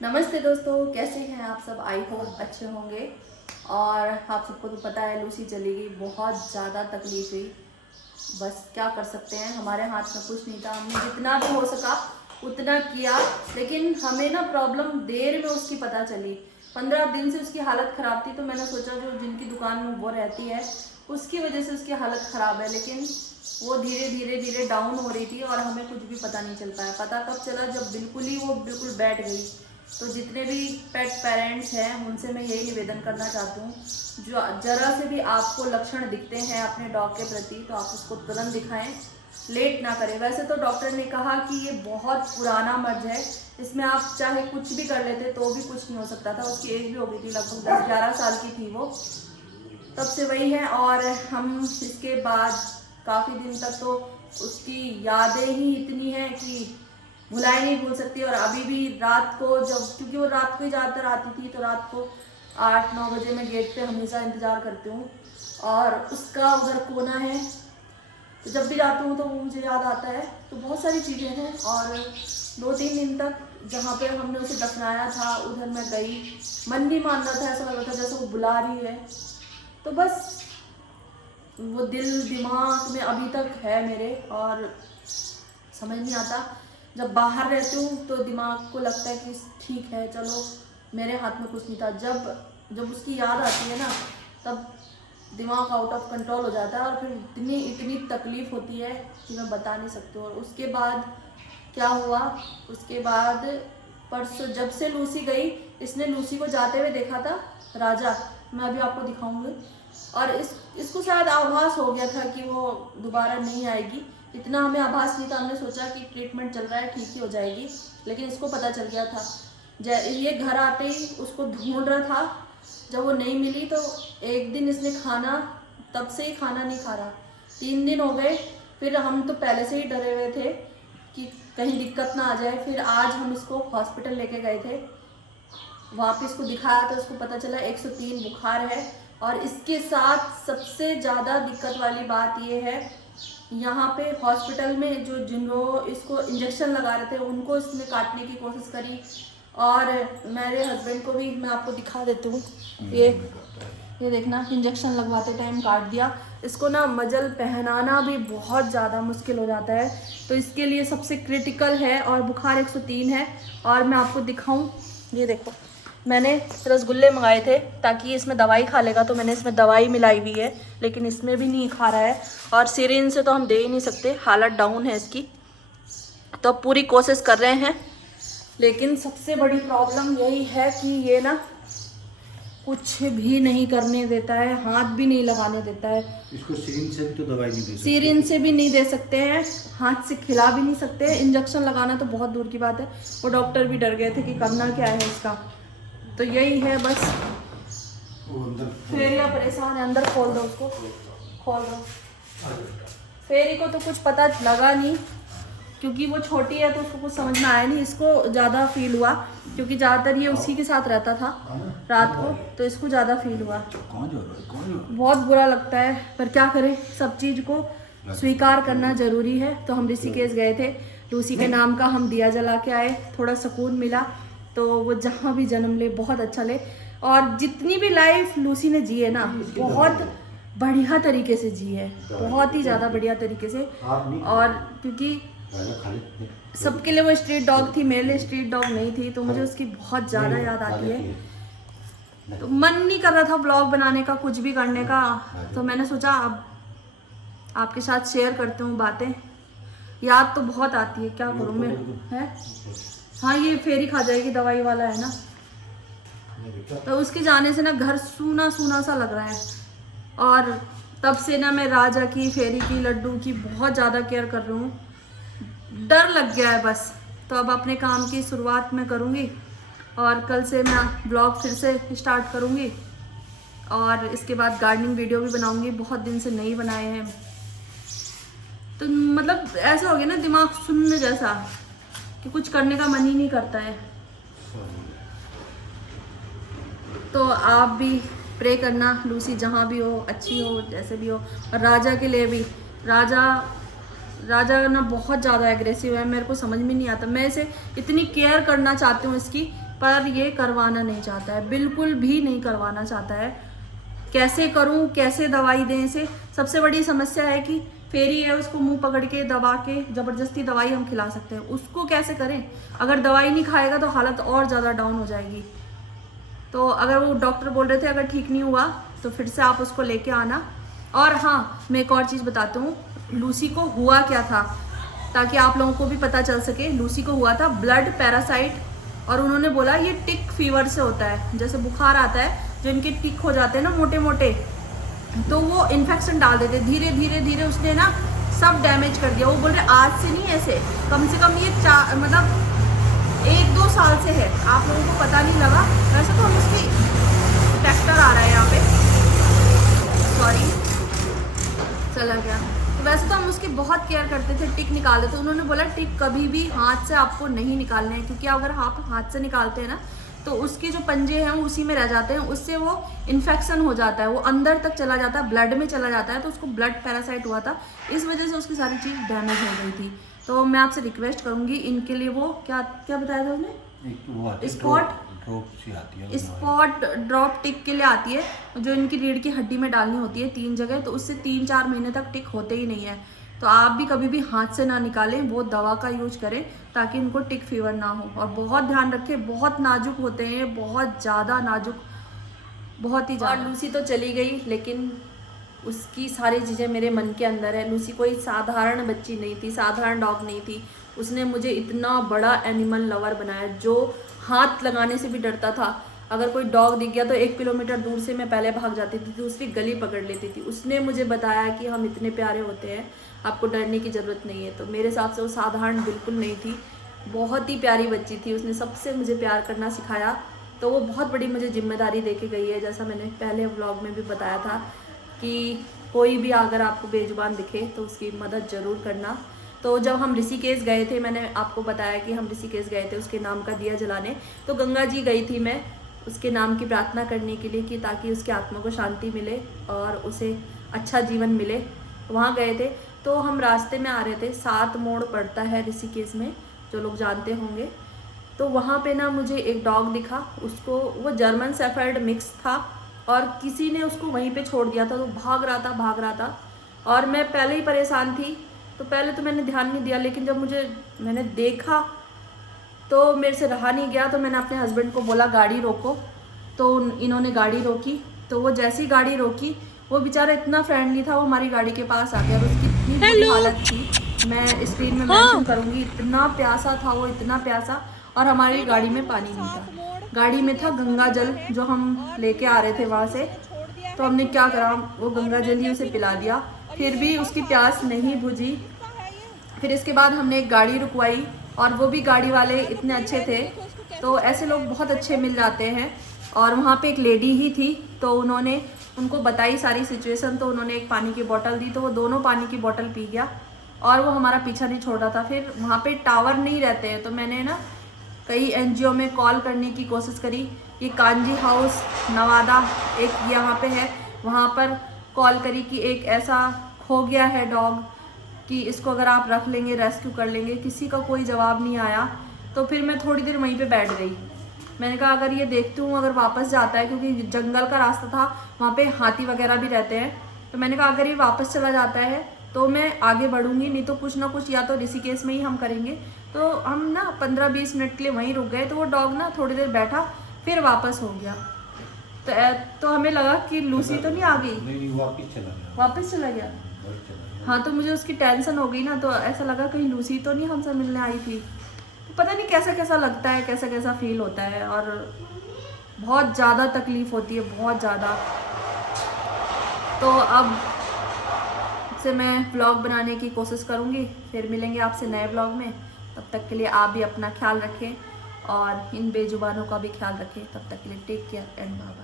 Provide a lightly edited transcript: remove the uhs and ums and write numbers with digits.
नमस्ते दोस्तों, कैसे हैं आप सब। आई होप अच्छे होंगे। और आप सबको तो पता है लूसी चली गई, बहुत ज़्यादा तकलीफ हुई। बस क्या कर सकते हैं, हमारे हाथ में कुछ नहीं था। हमने जितना भी हो सका उतना किया, लेकिन हमें ना प्रॉब्लम देर में उसकी पता चली। 15 दिन से उसकी हालत ख़राब थी, तो मैंने सोचा जो जिनकी दुकान में वो रहती है उसकी वजह से उसकी हालत ख़राब है, लेकिन वो धीरे धीरे धीरे डाउन हो रही थी और हमें कुछ भी पता नहीं चल पाया। पता कब चला, जब वो बिल्कुल बैठ गई। तो जितने भी पेट पेरेंट्स हैं उनसे मैं यही निवेदन करना चाहती हूँ, जो ज़रा से भी आपको लक्षण दिखते हैं अपने डॉग के प्रति तो आप उसको तुरंत दिखाएं, लेट ना करें। वैसे तो डॉक्टर ने कहा कि ये बहुत पुराना मर्ज है, इसमें आप चाहे कुछ भी कर लेते तो भी कुछ नहीं हो सकता था। उसकी एज भी हो गई थी, लगभग 10-11 साल की थी वो, तब से वही है। और हम इसके बाद काफ़ी दिन तक तो उसकी यादें ही इतनी हैं कि भुलाई नहीं भूल सकती। और अभी भी रात को जब, क्योंकि वो रात को ही ज़्यादातर आती थी, तो रात को 8-9 बजे मैं गेट पे हमेशा इंतज़ार करती हूँ। और उसका उधर कोना है, तो जब भी जाती हूँ तो वो मुझे याद आता है। तो बहुत सारी चीज़ें हैं। और 2-3 दिन तक जहाँ पे हमने उसे दफनाया था उधर मैं गई, मन नहीं मान रहा था, ऐसा लग रहा था जैसे वो बुला रही है। तो बस वो दिल दिमाग में अभी तक है मेरे, और समझ नहीं आता। जब बाहर रहती हूँ तो दिमाग को लगता है कि ठीक है, चलो मेरे हाथ में कुछ नहीं था। जब उसकी याद आती है ना, तब दिमाग आउट ऑफ कंट्रोल हो जाता है और फिर इतनी तकलीफ़ होती है कि मैं बता नहीं सकती हूँ। और उसके बाद क्या हुआ, उसके बाद परसों जब से लूसी गई, इसने लूसी को जाते हुए देखा था राजा, मैं अभी आपको दिखाऊंगी। और इसको शायद आभास हो गया था कि वो दोबारा नहीं आएगी। इतना हमें आभास नहीं था, हमने सोचा कि ट्रीटमेंट चल रहा है, ठीक ही हो जाएगी, लेकिन इसको पता चल गया था। ये घर आते ही उसको ढूंढ रहा था, जब वो नहीं मिली तो एक दिन इसने खाना, तब से ही खाना नहीं खा रहा। 3 दिन हो गए, फिर हम तो पहले से ही डरे हुए थे कि कहीं दिक्कत ना आ जाए। फिर आज हम इसको हॉस्पिटल लेके गए थे, वहाँ पे इसको दिखाया तो उसको पता चला 103 बुखार है। और इसके साथ सबसे ज़्यादा दिक्कत वाली बात ये है, यहाँ पे हॉस्पिटल में जिनको इसको इंजेक्शन लगा रहे थे उनको इसने काटने की कोशिश करी। और मेरे हस्बैंड को भी मैं आपको दिखा देती हूँ, ये देखना, इंजेक्शन लगवाते टाइम काट दिया। इसको ना मजल पहनाना भी बहुत ज़्यादा मुश्किल हो जाता है, तो इसके लिए सबसे क्रिटिकल है। और बुखार 103 है। और मैं आपको दिखाऊं, ये देखो, मैंने रसगुल्ले मंगाए थे ताकि इसमें दवाई खा लेगा, तो मैंने इसमें दवाई मिलाई हुई है, लेकिन इसमें भी नहीं खा रहा है। और सिरिंज से तो हम दे ही नहीं सकते, हालत डाउन है इसकी, तो पूरी कोशिश कर रहे हैं। लेकिन सबसे बड़ी प्रॉब्लम यही है कि ये ना कुछ भी नहीं करने देता है, हाथ भी नहीं लगाने देता है। इसको सिरिंज से भी तो दवाई नहीं दे सकते, सिरिंज से भी नहीं दे सकते हैं, हाथ से खिला भी नहीं सकते। इंजेक्शन लगाना तो बहुत दूर की बात है, वो डॉक्टर भी डर गए थे कि करना क्या है इसका। तो यही है बस, फेरिया परेशान है। अंदर खोल दो उसको, खोल दो। फेरी को तो कुछ पता लगा नहीं, क्योंकि वो छोटी है तो उसको कुछ समझ में आया नहीं। इसको ज़्यादा फील हुआ क्योंकि ज़्यादातर ये उसी के साथ रहता था रात को, तो इसको ज़्यादा फील हुआ। बहुत बुरा लगता है, पर क्या करें, सब चीज़ को स्वीकार करना ज़रूरी है। तो हम ऋषिकेश गए थे, लूसी के नाम का हम दिया जला के आए, थोड़ा सुकून मिला। तो वो जहाँ भी जन्म ले बहुत अच्छा ले। और जितनी भी लाइफ लूसी ने जी है ना, बहुत बढ़िया तरीके से जी है, बहुत ही ज़्यादा बढ़िया तरीके से। और क्योंकि सबके लिए वो स्ट्रीट डॉग थी, मेरे लिए स्ट्रीट डॉग नहीं थी, तो मुझे उसकी बहुत ज़्यादा याद आती है। तो मन नहीं कर रहा था ब्लॉग बनाने का, कुछ भी करने का, तो मैंने सोचा अब आपके साथ शेयर करती हूँ बातें। याद तो बहुत आती है, क्या करूँ मैं, है। हाँ, ये फेरी खा जाएगी, दवाई वाला है ना, तो उसके जाने से ना घर सूना सूना सा लग रहा है। और तब से ना मैं राजा की, फेरी की, लड्डू की बहुत ज़्यादा केयर कर रही हूँ, डर लग गया है बस। तो अब अपने काम की शुरुआत मैं करूँगी, और कल से मैं ब्लॉग फिर से स्टार्ट करूँगी। और इसके बाद गार्डनिंग वीडियो भी बनाऊँगी, बहुत दिन से नहीं बनाए हैं। तो मतलब ऐसा हो गया ना, दिमाग सुनने जैसा, कि कुछ करने का मन ही नहीं करता है। तो आप भी प्रे करना, लूसी जहाँ भी हो, अच्छी हो, जैसे भी हो। और राजा के लिए भी, राजा ना बहुत ज़्यादा एग्रेसिव है, मेरे को समझ में नहीं आता। मैं इसे इतनी केयर करना चाहती हूँ इसकी, पर ये करवाना नहीं चाहता है, बिल्कुल भी नहीं करवाना चाहता है। कैसे करूं, कैसे दवाई दें इसे? सबसे बड़ी समस्या है कि फेरी है, उसको मुंह पकड़ के दबा के ज़बरदस्ती दवाई हम खिला सकते हैं, उसको कैसे करें? अगर दवाई नहीं खाएगा तो हालत और ज़्यादा डाउन हो जाएगी। तो अगर वो डॉक्टर बोल रहे थे अगर ठीक नहीं हुआ तो फिर से आप उसको लेके आना। और हाँ, मैं एक और चीज़ बताती हूँ, लूसी को हुआ क्या था, ताकि आप लोगों को भी पता चल सके। लूसी को हुआ था ब्लड पैरासाइट, और उन्होंने बोला ये टिक फीवर से होता है, जैसे बुखार आता है, जो इनके टिक हो जाते हैं ना मोटे मोटे, तो वो इन्फेक्शन डाल देते। धीरे धीरे धीरे उसने ना सब डैमेज कर दिया। वो बोल रहे आज से नहीं, ऐसे कम से कम ये मतलब 1-2 साल से है, आप लोगों को पता नहीं लगा। वैसे तो हम उसकी ट्रैक्टर आ रहा है यहाँ पे, सॉरी चला गया। तो वैसे तो हम उसकी बहुत केयर करते थे, टिक निकालते थे। उन्होंने बोला टिक कभी भी हाथ से आपको नहीं निकालने हैं, क्योंकि अगर आप हाथ से निकालते हैं ना तो उसके जो पंजे हैं उसी में रह जाते हैं, उससे वो इन्फेक्शन हो जाता है, वो अंदर तक चला जाता है, ब्लड में चला जाता है। तो उसको ब्लड पैरासाइट हुआ था, इस वजह से उसकी सारी चीज़ डैमेज हो गई थी। तो मैं आपसे रिक्वेस्ट करूंगी इनके लिए, वो क्या क्या बताया था उसने, स्पॉट ड्रॉप टिक के लिए आती है, जो इनकी रीढ़ की हड्डी में डालनी होती है 3 जगह, तो उससे 3-4 महीने तक टिक होते ही नहीं है। तो आप भी कभी भी हाथ से ना निकालें, वो दवा का यूज करें ताकि इनको टिक फीवर ना हो। और बहुत ध्यान रखें, बहुत नाजुक होते हैं, बहुत ज़्यादा नाजुक, बहुत ही ज़्यादा। लूसी तो चली गई, लेकिन उसकी सारी चीज़ें मेरे मन के अंदर है। लूसी कोई साधारण बच्ची नहीं थी, साधारण डॉग नहीं थी। उसने मुझे इतना बड़ा एनिमल लवर बनाया, जो हाथ लगाने से भी डरता था। अगर कोई डॉग दिख गया तो 1 किलोमीटर दूर से मैं पहले भाग जाती थी, दूसरी गली पकड़ लेती थी। उसने मुझे बताया कि हम इतने प्यारे होते हैं, आपको डरने की ज़रूरत नहीं है। तो मेरे हिसाब से वो साधारण बिल्कुल नहीं थी, बहुत ही प्यारी बच्ची थी। उसने सबसे मुझे प्यार करना सिखाया। तो वो बहुत बड़ी मुझे जिम्मेदारी दे के गई है, जैसा मैंने पहले व्लॉग में भी बताया था कि कोई भी अगर आपको बेजुबान दिखे तो उसकी मदद ज़रूर करना। तो जब हम ऋषिकेश गए थे, मैंने आपको बताया कि हम ऋषिकेश गए थे उसके नाम का दिया जलाने, तो गंगा जी गई थी मैं उसके नाम की प्रार्थना करने के लिए, कि ताकि उसकी आत्मा को शांति मिले और उसे अच्छा जीवन मिले। वहाँ गए थे, तो हम रास्ते में आ रहे थे, 7 मोड़ पड़ता है ऋषिकेश में, जो लोग जानते होंगे। तो वहाँ पे ना मुझे एक डॉग दिखा, उसको वो जर्मन शेफर्ड मिक्स था, और किसी ने उसको वहीं पे छोड़ दिया था। तो भाग रहा था, और मैं पहले ही परेशान थी, तो पहले तो मैंने ध्यान नहीं दिया, लेकिन जब मैंने देखा तो मेरे से रहा नहीं गया। तो मैंने अपने हस्बैंड को बोला गाड़ी रोको, तो इन्होंने गाड़ी रोकी। तो वो जैसी गाड़ी रोकी, वो बेचारा इतना फ्रेंडली था, वो हमारी गाड़ी के पास आ गया, और उसकी इतनी बुरी हालत थी, मैं स्क्रीन में मेंशन करूँगी। इतना प्यासा था वो, इतना प्यासा, और हमारी गाड़ी में पानी नहीं था, गाड़ी में था गंगा जल, जो हम लेके आ रहे थे वहाँ से। तो हमने क्या करा, वो गंगा जल ही उसे पिला दिया, फिर भी उसकी प्यास नहीं बुझी। फिर इसके बाद हमने एक गाड़ी रुकवाई, और वो भी गाड़ी वाले इतने अच्छे थे। तो ऐसे लोग बहुत अच्छे मिल जाते हैं। और वहाँ पे एक लेडी ही थी, तो उन्होंने उनको बताई सारी सिचुएशन, तो उन्होंने एक पानी की बोतल दी, तो वो दोनों पानी की बोतल पी गया, और वो हमारा पीछा नहीं छोड़ रहा था। फिर वहाँ पे टावर नहीं रहते हैं, तो मैंने ना कई NGO में कॉल करने की कोशिश करी। ये कांजी हाउस नवादा एक यहाँ पे है, वहाँ पर कॉल करी कि एक ऐसा खो गया है डॉग, कि इसको अगर आप रख लेंगे, रेस्क्यू कर लेंगे। किसी का कोई जवाब नहीं आया। तो फिर मैं थोड़ी देर वहीं पे बैठ गई। मैंने कहा अगर ये देखती हूँ अगर वापस जाता है, क्योंकि जंगल का रास्ता था, वहाँ पे हाथी वगैरह भी रहते हैं। तो मैंने कहा अगर ये वापस चला जाता है तो मैं आगे बढ़ूंगी, नहीं तो कुछ ना कुछ या तो ऋषिकेश में ही हम करेंगे। तो हम ना 15-20 मिनट के लिए वहीं रुक गए। तो वो डॉग ना थोड़ी देर बैठा, फिर वापस हो गया। तो हमें लगा कि लूसी तो नहीं आ गई, नहीं, वापस चला गया। हाँ, तो मुझे उसकी टेंशन हो गई ना, तो ऐसा लगा कहीं लूसी तो नहीं हमसे मिलने आई थी। तो पता नहीं कैसा कैसा लगता है, कैसा कैसा फील होता है, और बहुत ज़्यादा तकलीफ़ होती है, बहुत ज़्यादा। तो अब से मैं व्लॉग बनाने की कोशिश करूँगी, फिर मिलेंगे आपसे नए व्लॉग में। तब तक के लिए आप भी अपना ख्याल रखें, और इन बेजुबानों का भी ख्याल रखें। तब तक के लिए take care and bye bye.